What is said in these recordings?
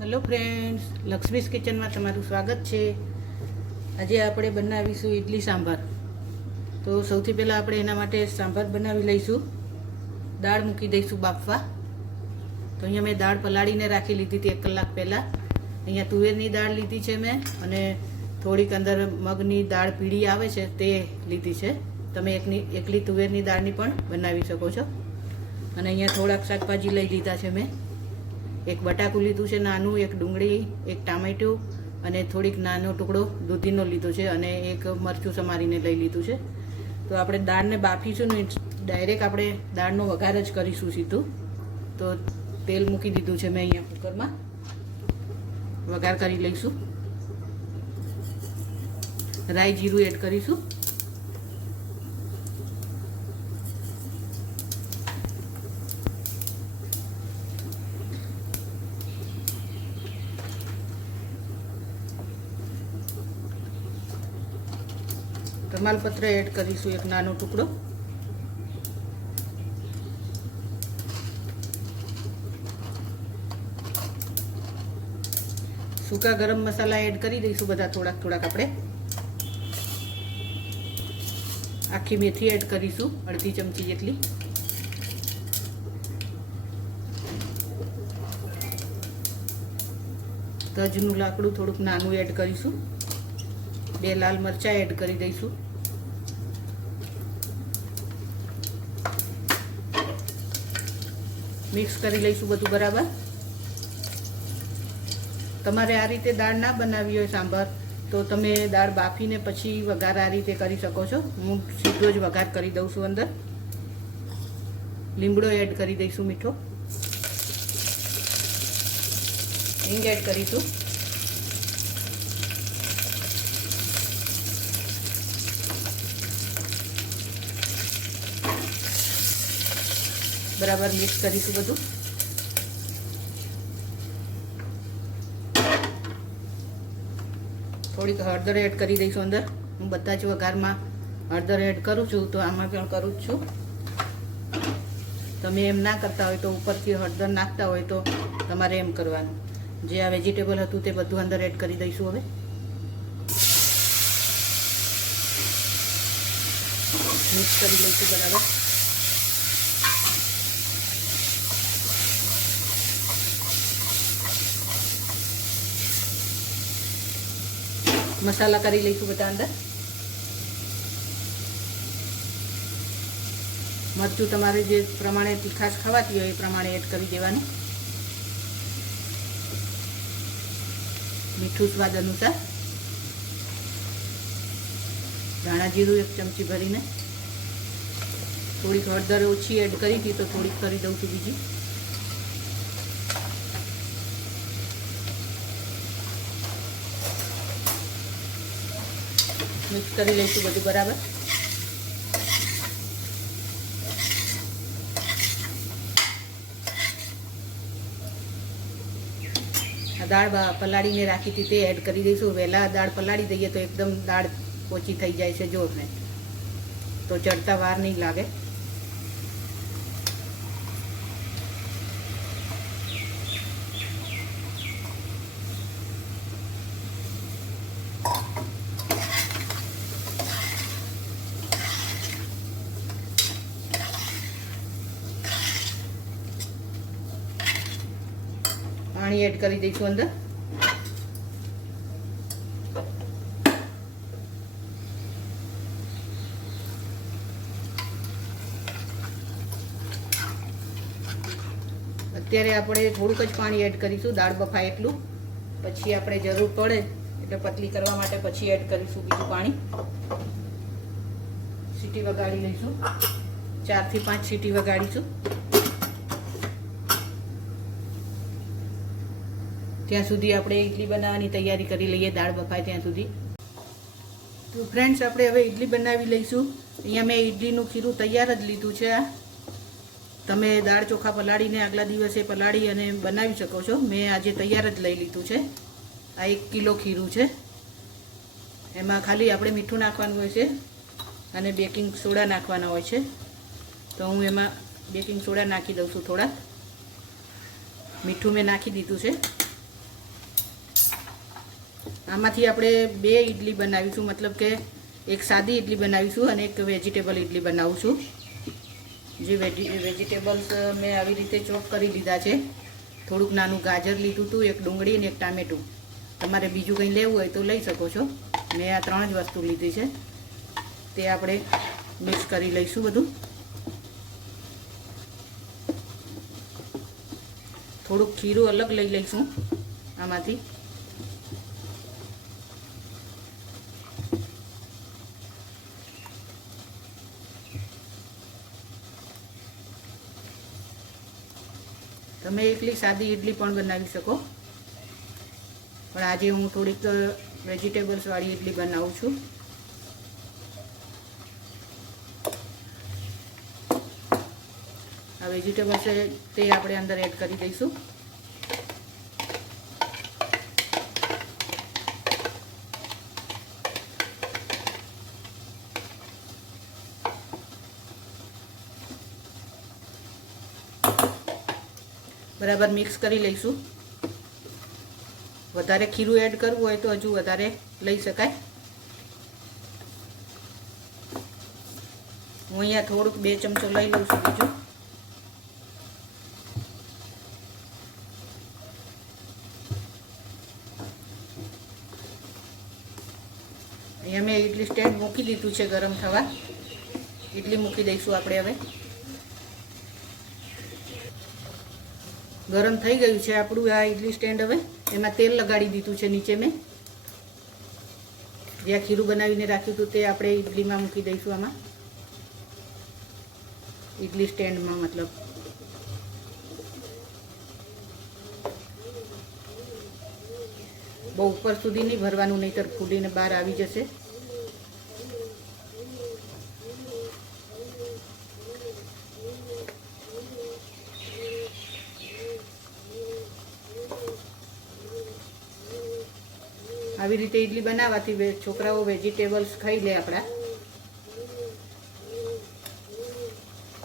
Hello friends, Lakshmi's kitchen में तमारुं स्वागत है। आज આપણે બનાવીશું इडली सांभर। तो સૌથી પહેલા આપણે એના માટે सांभर બનાવી લઈશું। દાળ મૂકી દઈશું બાફવા। તો અહીંયા મેં દાળ પલાળીને રાખી લીધી હતી 1 કલાક પહેલાં। અહીંયા તુવેરની દાળ લીધી છે મેં અને થોડીક અંદર મગની દાળ પીળી આવે છે તે લીધી છે। તમે એકલી તુવેરની દાળની પણ બનાવી શકો છો। અને અહીંયા થોડાક શાકભાજી લઈ લીધા છે મેં। एक बटाकू लीधुं छे नानुं, एक डूंगળી, एक टामेटું અને થોડીક નાનો ટુકડો દૂધીનો લીધો છે અને એક મરચું સમારીને લઈ લીધું છે। તો આપણે દાળને બાફીશું ને ડાયરેક્ટ આપણે દાળનો વઘાર જ કરીશું સીધું। તો તેલ મૂકી દીધું છે મેં અહીંયા કુકરમાં, વઘાર કરી લઈશું। રાઈ જીરું એડ કરીશું। तमालपत्र एड करीशू एक नानो टुकड़ो। सूका गरम मसाला एड करी दईशू बधा थोड़ा थोड़ा। आपणे आखी मेथी एड करीशू अर्धी चमची जेटली। तजनु लाकड़ू थोड़ुंक नानुं एड करीशू। 2 लाल मरचा एड करी दईशू। मिक्स करी लईशू बधुं बराबर। तमारे आ रीते दाळ ना बनावी होय सांभर तो तमे दाळ बाफीने पछी वघार आ रीते करी शको छो। हूँ सीधो ज वघार करी दऊं छुं। अंदर લીમડો एड करी दईशू, मीठो हींग एड करीशू। बराबर मिक्स करीशू बधुं। थोड़ी हळदर एड करी दईशू अंदर। हूँ बधा ज वघार में हळदर एड करूँ छूँ तो आमां पण करूँ छूं। तमे एम ना करता होय तो उपरथी हळदर नाखता होय तो तमारे एम करवानुं। जे आ वेजिटेबल हतुं ते बधुं अंदर एड करी दईशू। हवे मिक्स करी लईशू बराबर। मसाला करी लईशू बधा अंदर। मरचुं तमारे जे प्रमाणे तीखाश खवाती होय ए प्रमाणे एड करी देवानुं। मीठुं स्वाद अनुसार। धाणा जीरुं 1 चमची भरीने। थोड़ी हळदर ओછી एड करी थी तो थोड़ी करी दऊं छुं बीजी। मिक्स करी लईशुं बधुं बराबर। दाळ पलाळीने राखी थी ते एड करी दईशुं। वहेला दाळ पलाળી दईए तो एकदम दाळ ओછી थई जाय छे जो ने तो चढ़ता वार नहीं लागे। पानी एड करी दईशुं अंदर। अत्यारे आपणे थोड़ुंक ज पाणी एड करीशुं, दाळ बफाय एटलुं। पछी आपणे जरूर पड़े एटले पतली करवा माटे पछी एड करीशुं बीजुं पाणी। सीटी वगाड़ी लईशुं। 4 થી 5 सीटी वगाड़ीशुं। ત્યાં સુધી આપણે ઇડલી બનાવવાની તૈયારી કરી લઈએ, દાળ બફાય ત્યાં સુધી। તો ફ્રેન્ડ્સ, આપણે હવે ઇડલી બનાવી લઈશું। અહીંયા મેં ઇડલીનું ખીરું તૈયાર જ લીધું છે। આ તમે દાળ ચોખા પલાળીને આગલા દિવસે પલાળી અને બનાવી શકો છો। મેં આજે તૈયાર જ લઈ લીધું છે। આ 1 કિલો ખીરું છે। એમાં ખાલી આપણે મીઠું નાખવાનું હોય છે અને બેકિંગ સોડા નાખવાના હોય છે। તો હું એમાં બેકિંગ સોડા નાખી દઉં છું થોડા। મીઠું મેં નાખી દીધું છે। આમાંથી આપણે 2 ઇડલી બનાવીશું, મતલબ કે એક સાદી ઇડલી બનાવીશું અને એક વેજીટેબલ ઇડલી બનાવું છું. જે વેજીટેબલ્સ મેં આવી રીતે ચોપ કરી લીધા છે. થોડુંક નાનું ગાજર લીધું હતું, એક ડુંગળી અને એક ટામેટું. તમારે બીજું કંઈ લેવું હોય તો લઈ શકો છો. મેં આ 3 જ વસ્તુ લીધી છે. તે આપણે મિક્સ કરી લઈશું બધું. થોડુંક ખીરું અલગ લઈ લઈશું આમાંથી. તમે એકલી સાદી ઇડલી પણ બનાવી શકો, પણ આજે હું થોડીક વેજીટેબલ્સવાળી ઇડલી બનાવું છું. આ વેજીટેબલ્સ છે તે આપણે અંદર એડ કરી દઈશું. બરાબર મિક્સ કરી લઈશું. વધારે ખીરું એડ કરવું હોય તો હજુ વધારે લઈ શકાય. હું અહીંયા થોડુંક 2 ચમચો લઈ લઉં છું બીજું. અહીંયા મેં ઇડલી સ્ટેન્ડ મૂકી દીધું છે ગરમ થવા. ઇડલી મૂકી દઈશું આપણે હવે. ગરમ થઈ ગયું છે આપણું આ ઇડલી સ્ટેન્ડ. હવે એમાં તેલ લગાડી દીધું છે નીચે મેં. જ્યાં ખીરું બનાવીને રાખ્યું હતું તે આપણે ઇડલીમાં મૂકી દઈશું. આમાં ઇડલી સ્ટેન્ડમાં મતલબ. બહુ ઉપર સુધી નહીં ભરવાનું, નહીંતર ફૂલીને બહાર આવી જશે. આવી રીતે ઇડલી બનાવવાથી છોકરાઓ વેજીટેબલ્સ ખાઈ લે આપણા.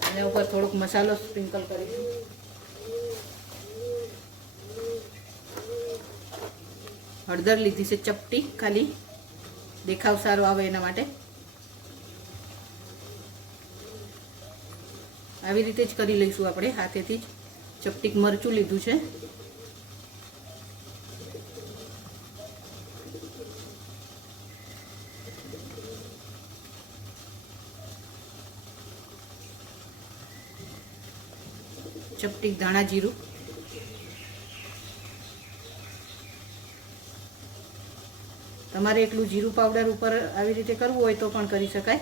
એના ઉપર થોડોક મસાલો સ્પ્રિંકલ કરીશું. હળદર લીધી છે ચપટી, ખાલી દેખાવ સારો આવે એના માટે. આવી રીતે જ કરી લઈશું આપણે હાથેથી જ. ચપટીક મરચું લીધું છે. ચપટી ધાણા જીરું. તમારે એકલું જીરું પાવડર ઉપર આવી રીતે કરવું હોય તો પણ કરી શકાય.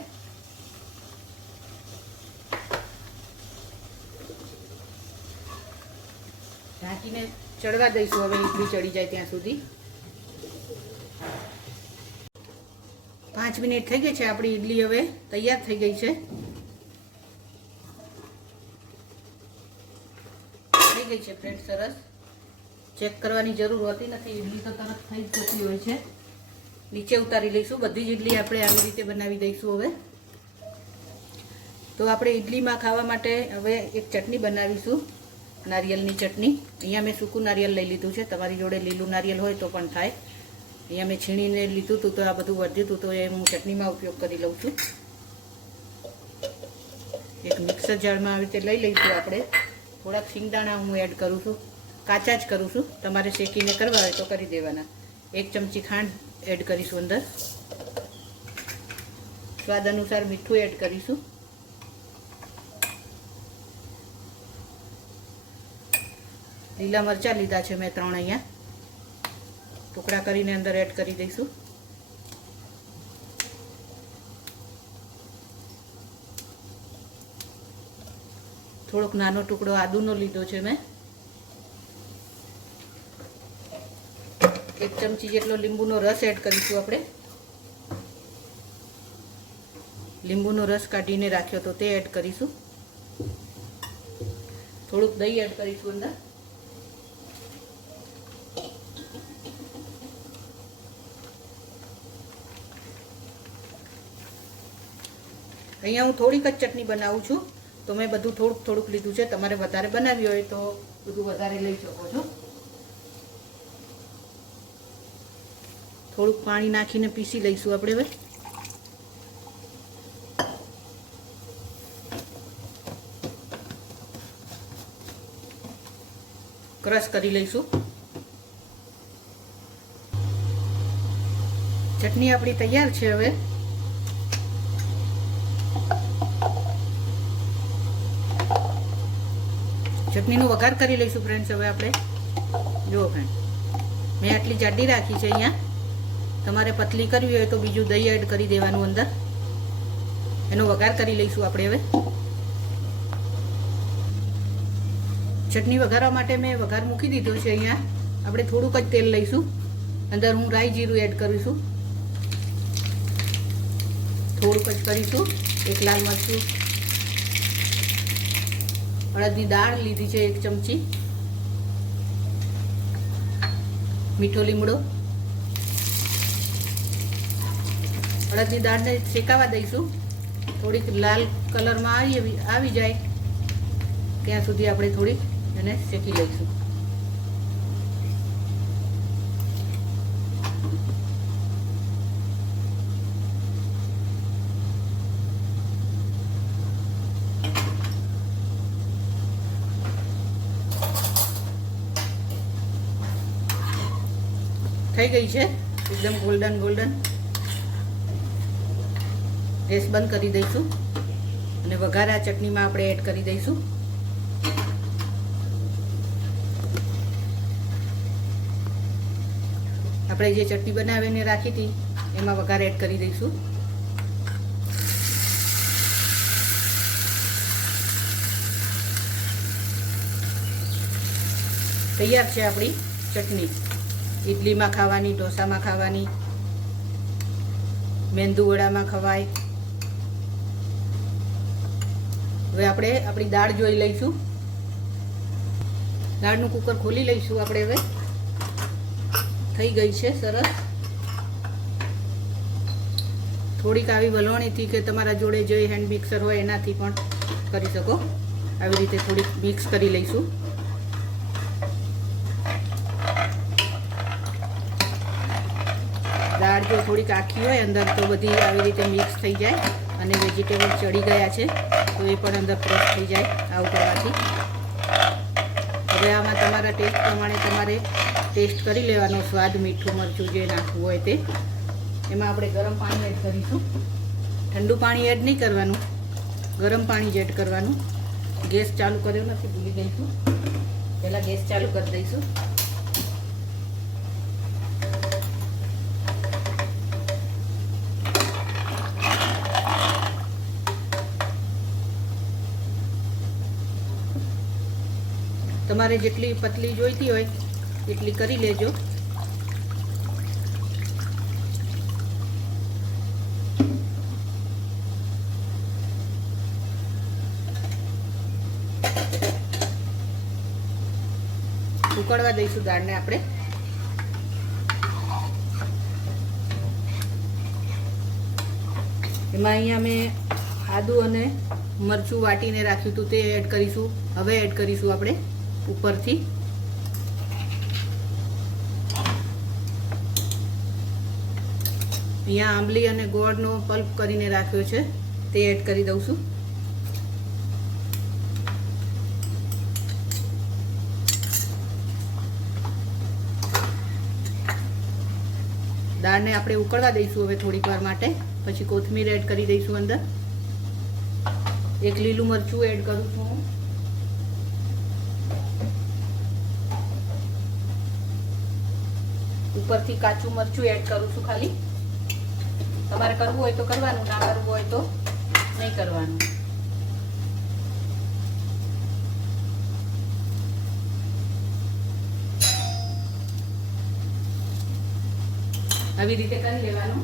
ઢાંકીને ચડવા દઈશું હવે ઇડલી ચડી જાય ત્યાં સુધી. 5 મિનિટ થઈ ગઈ છે. આપણી ઇડલી હવે તૈયાર થઈ ગઈ છે. થઈ ગઈ છે ફ્રેન્ડ સરસ. ચેક કરવાની જરૂર હોતી નથી, ઇડલી તો તરત થઈ જ જતી હોય છે. નીચે ઉતારી લઈશું. બધી જ ઇડલી આપણે આવી રીતે બનાવી દઈશું હવે. તો આપણે ઇડલીમાં ખાવા માટે હવે એક ચટણી બનાવીશું, નારિયેળની ચટણી. અહીંયા મેં સૂકું નારિયેળ લઈ લીધું છે. તમારી જોડે લીલું નારિયેળ હોય તો પણ થાય. અહીંયા મેં છીણીને લીધું હતું તો આ બધું વધ્યું હતું, તો એ હું ચટણીમાં ઉપયોગ કરી લઉં છું. એક મિક્સર જારમાં આવી રીતે લઈ લઈશું આપણે. થોડાક સિંગદાણા હું એડ કરું છું, કાચા જ કરું છું. તમારે શેકીને કરવા હોય તો કરી દેવાના. 1 ચમચી ખાંડ એડ કરીશું અંદર. સ્વાદ અનુસાર મીઠું એડ કરીશું. લીલા મરચાં લીધા છે મેં 3 અહીંયા. ટુકડા કરીને અંદર એડ કરી દઈશું. થોડોક નાનો ટુકડો આદુનો લીધો છે મેં. 1 ચમચી જેટલો લીંબુનો રસ એડ કરીશું આપણે. લીંબુનો રસ કાઢીને રાખ્યો તો તે એડ કરીશું. થોડુંક દહીં એડ કરીશું અંદર. અહીંયા હું થોડીક જ ચટણી બનાવું છું, તો મેં બધું થોડુંક થોડુંક લીધું છે. તમારે વધારે બનાવી હોય તો બધું વધારે લઈ શકો છો. થોડુંક પાણી નાખીને પીસી લઈશું આપણે હવે. ક્રશ કરી લઈશું. ચટણી આપણી તૈયાર છે. હવે ચટણીનો વઘાર કરી લઈશું ફ્રેન્ડ્સ. હવે આપણે જુઓ ફ્રેન્ડ, મેં આટલી જાડી રાખી છે. અહીંયા તમારે પતલી કરવી હોય તો બીજું દહીં એડ કરી દેવાનું અંદર. એનો વઘાર કરી લઈશું આપણે હવે. ચટણી વઘારવા માટે મેં વઘાર મૂકી દીધો છે. અહીંયા આપણે થોડુંક જ તેલ લઈશું. અંદર હું રાઈ જીરું એડ કરીશું. થોડુંક જ કરીશું. એક લાલ મરચું, અડદની દાળ લીધી છે 1 ચમચી, મીઠો લીમડો. અડદની દાળને શેકાવા દઈશું. થોડીક લાલ કલરમાં આવી જાય ત્યાં સુધી આપણે થોડીક એને શેકી લઈશું. થઈ ગઈ છે એકદમ ગોલ્ડન ગોલ્ડન. ગેસ બંધ કરી દઈશું અને વઘારા ચટણીમાં આપણે એડ કરી દઈશું. આપણે જે ચટણી બનાવીને રાખી હતી એમાં વઘાર એડ કરી દઈશું. તૈયાર છે આપણી ચટણી. ઇડલીમાં ખાવાની, ઢોસામાં ખાવાની, મેંદુ વડામાં ખવાય. હવે આપણે આપણી દાળ જોઈ લઈશું. દાળનું કુકર ખોલી લઈશું આપણે. હવે થઈ ગઈ છે સરસ. થોડીક આવી વલોણીથી કે તમારા જોડે જે હેન્ડ મિક્સર હોય એનાથી પણ કરી શકો. આવી રીતે થોડીક મિક્સ કરી લઈશું. દાળ જો થોડીક આખી હોય અંદર તો બધી આવી રીતે મિક્સ થઈ જાય અને વેજીટેબલ ચડી ગયા છે તો એ પણ અંદર ક્રશ થઈ જાય આવું કરવાથી. હવે આમાં તમારા ટેસ્ટ પ્રમાણે તમારે ટેસ્ટ કરી લેવાનો, સ્વાદ, મીઠું, મરચું જે નાખવું હોય તે. એમાં આપણે ગરમ પાણી એડ કરીશું. ઠંડુ પાણી એડ નહીં કરવાનું, ગરમ પાણી જ એડ કરવાનું. ગેસ ચાલુ કર્યો નથી, ભૂલી દઈશું. પહેલાં ગેસ ચાલુ કરી દઈશું. તમારે જેટલી પતલી જોઈતી હોય એટલી કરી લેજો. ઉકળવા દઈશું દાળને આપણે. એમાં અહીંયા મેં આદુ અને મરચું વાટીને રાખ્યું હતું તે એડ કરીશું. હવે એડ કરીશું આપણે ઉપરથી. અહીંયા આંબલી અને ગોળનો પલ્પ કરીને રાખ્યો છે તે એડ કરી દઉં છું. દાળને આપણે ઉકળવા દઈશું હવે થોડીક વાર માટે. પછી કોથમીર એડ કરી દઈશું અંદર. એક લીલું મરચું એડ કરું છું હું. ઉપરથી કાચું મરચું એડ કરું છું ખાલી. તમારે કરવું હોય તો કરવાનું, ના કરવું હોય તો નહીં કરવાનું. આવી રીતે કરી લેવાનું.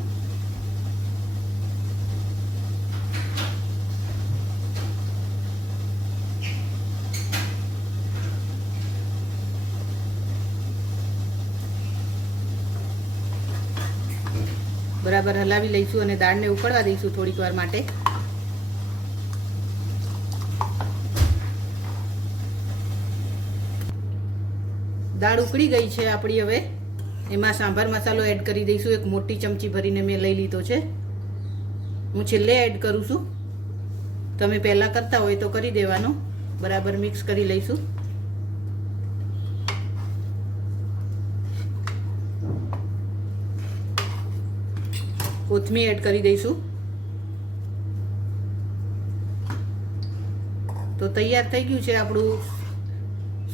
બરાબર હલાવી લઈશું અને દાળને ઉકળવા દઈશું થોડીક વાર માટે. દાળ ઉકળી ગઈ છે આપણી. હવે એમાં સાંભાર મસાલો એડ કરી દઈશું. એક મોટી ચમચી ભરીને મેં લઈ લીધો છે. હું છેલ્લે એડ કરું છું. તમે પહેલાં કરતા હોય તો કરી દેવાનો. બરાબર મિક્સ કરી લઈશું. કોથમીર એડ કરી દઈશું. તો તૈયાર થઈ ગયું છે આપણું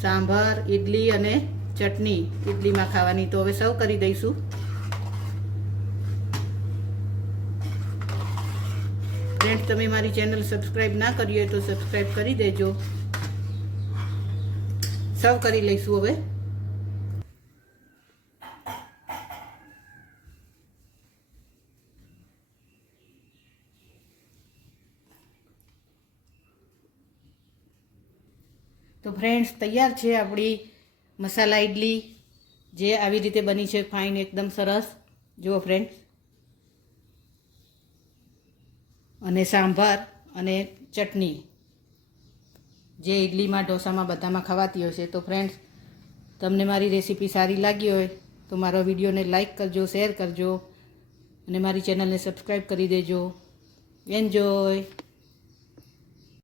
સાંભાર, ઇડલી અને ચટણી ઇડલીમાં ખાવાની. તો હવે સર્વ કરી દઈશું. ફ્રેન્ડ્સ, તમે મારી ચેનલ સબસ્ક્રાઈબ ના કરી હોય તો સબસ્ક્રાઈબ કરી દેજો. સર્વ કરી લઈશું હવે. તો ફ્રેન્ડ્સ, તૈયાર છે આપણી મસાલા ઇડલી, જે આવી રીતે બની છે. ફાઇન, એકદમ સરસ. જુઓ ફ્રેન્ડ્સ, અને સાંભાર અને ચટણી જે ઇડલીમાં, ઢોસામાં બધામાં ખવાતી હોય છે. તો ફ્રેન્ડ્સ, તમને મારી રેસીપી સારી લાગી હોય તો મારા વિડીયોને લાઈક કરજો, શેર કરજો અને મારી ચેનલને સબસ્ક્રાઈબ કરી દેજો. એન્જોય.